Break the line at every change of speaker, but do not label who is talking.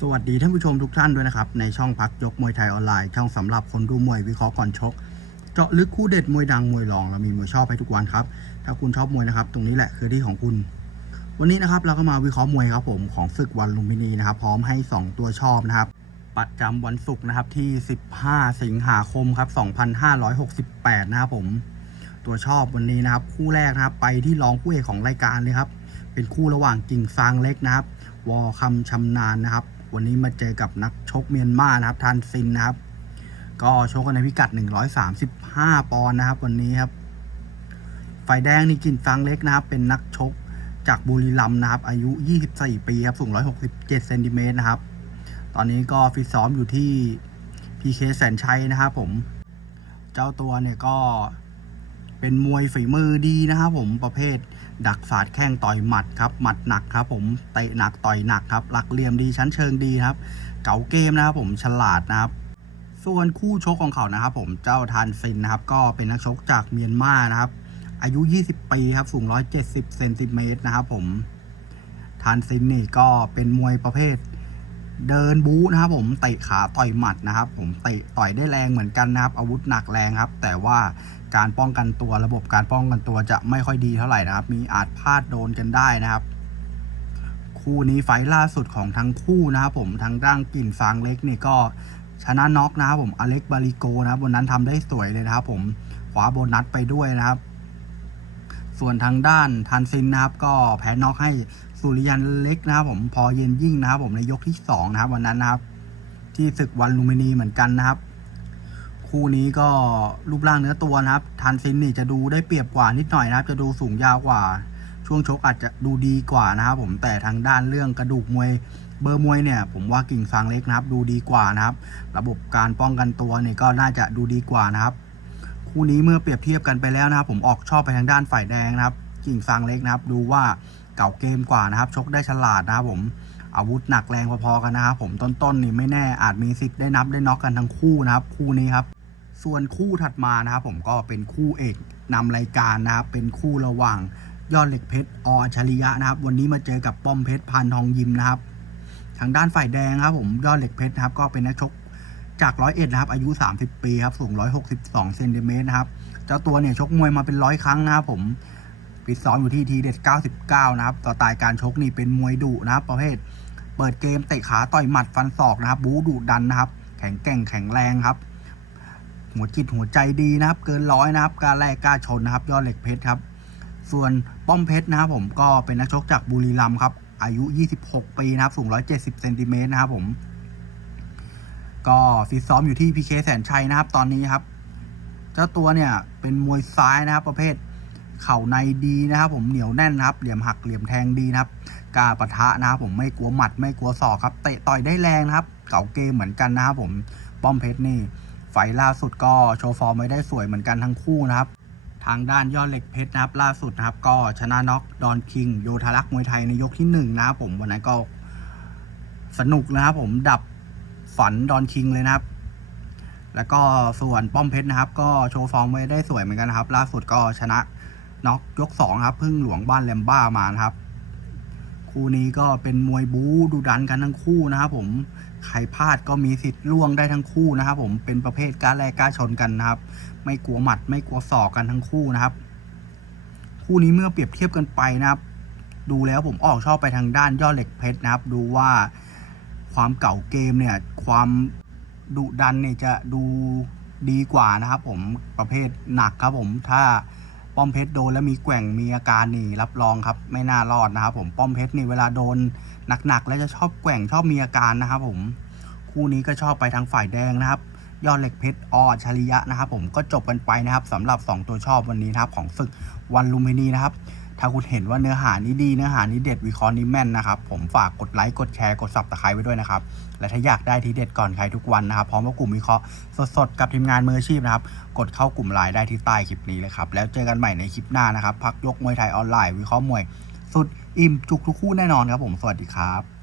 สวัสดีท่านผู้ชมทุกท่านด้วยนะครับ ในช่องพักยกมวยไทยออนไลน์ช่องสำหรับคนดูมวยวิเคราะห์ก่อนชก เจาะลึกคู่เด็ดมวยดังมวยรองเรามีมวยชอบให้ทุกวันครับ ถ้าคุณชอบมวยนะครับ ตรงนี้แหละคือที่ของคุณ วันนี้นะครับเราก็มาวิเคราะห์มวยครับผมของศึกวันลุมพินีนะครับ พร้อมให้ 2 ตัวชอบนะครับ ประจำวันศุกร์นะครับที่ 15 สิงหาคมครับ 2568 นะครับผม ตัวชอบวันนี้นะครับ คู่แรกนะครับ ไปที่รองคู่เอกของรายการเลยครับ เป็นคู่ระหว่างกิ่งซางเล็กนะครับ วอคำชำนาญนะครับ วันนี้มาเจอกับนักชกเมียนมานะครับทันซินนะครับ ก็ชกกันในพิกัด 135 ปอนด์นะครับ วันนี้ครับ ฝ่ายแดงนี่กิ่งซางเล็กนะครับ เป็นนักชกจากบุรีรัมย์นะครับ อายุ 24 ปีครับสูง 167เซนติเมตรนะครับ ตอนนี้ก็ฟิตซ้อมอยู่ที่ PK แสนชัยนะครับผม เจ้าตัวเนี่ยก็เป็นมวยฝีมือดีนะครับผมประเภท ดักฝาดแข้งต่อยหมัดครับหมัดหนักครับผมเตะหนักต่อยหนักครับหลักเหลี่ยมดีชั้นเชิงดีครับ เก๋าเกมนะครับผมฉลาดนะครับส่วนคู่ชกของเขานะครับผมเจ้าทานซินนะครับก็เป็นนักชกจากเมียนมานะครับ อายุ 20 ปีครับสูง 170 เซนติเมตรนะครับผมทานซินนี่ก็เป็นมวยประเภท เดินบู๊นะครับผมเตะขาต่อยหมัดนะครับ ผมเตะต่อยได้แรงเหมือนกันนะครับ อาวุธหนักแรงครับ แต่ว่าการป้องกันตัวระบบการป้องกันตัวจะไม่ค่อยดีเท่าไหร่นะครับ มีอาจพลาดโดนกันได้นะครับ คู่นี้ไฟล์ล่าสุดของทั้งคู่นะครับผมทางด้านกลิ่นฟางเล็กนี่ก็ชนะน็อกนะครับผมอเล็กบาริโกนะครับวันนั้นทำได้สวยเลยนะครับ ผมคว้าโบนัสไปด้วยนะครับ ส่วนทางด้านทันซินนะครับ ก็แพ้น็อกให้ สุริยันเล็กนะครับผมพอเย็นยิ่งนะครับ ผมในยกที่สองนะครับ วันนั้นนะครับ ที่ศึกวันลูมพินีเหมือนกันนะครับ คู่นี้ก็รูปร่างเนื้อตัวนะครับทันซินนี่จะดูได้เปรียบกว่านิดหน่อยนะครับ จะดูสูงยาวกว่า ช่วงชกอาจจะดูดีกว่านะครับผมแต่ทางด้านเรื่องกระดูกมวยเบอร์มวยเนี่ยผมว่ากิ่งฟางเล็กนะครับ ดูดีกว่านะครับ ระบบการป้องกันตัวเนี่ยก็น่าจะดูดีกว่านะครับ คู่นี้เมื่อเปรียบเทียบกันไปแล้วนะครับ ผมออกชอบไปทางด้านฝ่ายแดงนะครับ กิ่งฟางเล็กนะครับ ดูว่า เก่าเกมกว่านะครับ ชกได้ฉลาดนะครับผมอาวุธหนักแรงพอๆกันนะครับผมต้นๆนี่ไม่แน่อาจมีสิทธิ์ได้นับได้น็อกกันทั้งคู่นะครับ คู่นี้ครับ ส่วนคู่ถัดมานะครับ ผมก็เป็นคู่เอกนำรายการนะครับเป็นคู่ระหว่างยอดเหล็กเพชรออัจฉริยะนะครับ วันนี้มาเจอกับป้อมเพชรพานทองยิมนะครับ ทางด้านฝ่ายแดงครับ ผมยอดเหล็กเพชรนะครับ ก็เป็นนักชกจากร้อยเอ็ดนะครับ อายุ 30 ปีครับสูง162เซนติเมตรนะครับเจ้าตัวเนี่ยชกมวยมาเป็นร้อยครั้งนะครับผม ฟิตซ้อมอยู่ที่ทีเด็ด 99 นะครับต่อตายการชกนี่เป็นมวยดุนะครับ ประเภท เปิดเกมเตะขาต่อยหมัดฟันศอกนะครับ บู๊ดุดันนะครับ แข็งแกร่งแข็งแรงครับ หัวจิตหัวใจดีนะครับ เกินร้อยนะครับกล้าแลกกล้าชนนะครับ ยอดเหล็กเพชรครับ ส่วนป้อมเพชรนะครับผมก็เป็นนักชกจากบุรีรัมย์ครับ อายุ 26 ปีนะครับ สูง 170เซนติเมตรนะครับผม ก็ฟิตซ้อมอยู่ที่พีเคแสนชัยนะครับ ตอนนี้ครับ เจ้าตัวเนี่ยเป็นมวยซ้ายนะครับประเภท เข่าในดีนะครับ ผมเหนียวแน่นนะครับเหลี่ยมหักเหลี่ยมแทงดีนะครับกาปะทะนะครับผมไม่กลัวหมัดไม่กลัวศอกครับเตะต่อยได้แรงนะครับเก่าเกมเหมือนกันนะครับผมป้อมเพชรนี่ไฟล่าสุดก็โชว์ฟอร์มไว้ได้สวยเหมือนกันทั้งคู่นะครับ ทางด้านยอดเหล็กเพชรนะครับ ล่าสุดนะครับ ก็ชนะน็อกดอนคิง โยธารักษ์มวยไทยในยกที่หนึ่งนะครับผมวันนั้นก็สนุกนะครับผมดับฝันดอนคิงเลยนะครับ แล้วก็ส่วนป้อมเพชรนะครับ ก็โชว์ฟอร์มไว้ได้สวยเหมือนกันนะครับ ล่าสุดก็ชนะ น็อกยกสองครับพึ่งหลวงบ้านแลมบ้ามานะครับ คู่นี้ก็เป็นมวยบู๊ดูดันกันทั้งคู่นะครับผมใครพลาดก็มีสิทธิ์ล่วงได้ทั้งคู่นะครับผมเป็นประเภทกล้าแลกกล้าชนกันนะครับ ไม่กลัวหมัดไม่กลัวศอกกันทั้งคู่นะครับ คู่นี้เมื่อเปรียบเทียบกันไปนะครับ ดูแล้วผมออกชอบไปทางด้านยอดเหล็กเพชรนะครับ ดูว่าความเก่าเกมเนี่ย ความดุดันเนี่ยจะดูดีกว่านะครับ ผมประเภทหนักครับผมถ้า ป้อมเพชรโดนแล้วมีแกว่งมีอาการนี่รับรองครับไม่น่ารอดนะครับผมป้อมเพชรนี่เวลาโดนหนักๆแล้วจะชอบแกว่งชอบมีอาการนะครับผมคู่นี้ก็ชอบไปทางฝ่ายแดงนะครับ ยอดเหล็กเพชรออชริยะนะครับผมก็จบกันไปนะครับสำหรับ 2 ตัวชอบวันนี้นะครับของศึกวันลุมพินีนะครับ ถ้าคุณเห็นว่าเนื้อหานี้ดีเนื้อหานี้เด็ดวิเคราะห์นี้แม่นนะครับ ผมฝากกดไลค์กดแชร์กดซับสไครต์ไว้ด้วยนะครับ และถ้าอยากได้ทีเด็ดก่อนใครทุกวันนะครับพร้อมกับกลุ่มวิเคราะห์สดๆกับทีมงานมืออาชีพนะครับ กดเข้ากลุ่มไลน์ได้ที่ใต้คลิปนี้เลยครับแล้วเจอกันใหม่ในคลิปหน้านะครับพักยกมวยไทยออนไลน์วิเคราะห์มวย สุดอิ่มจุกทุกคู่แน่นอนครับผมสวัสดีครับ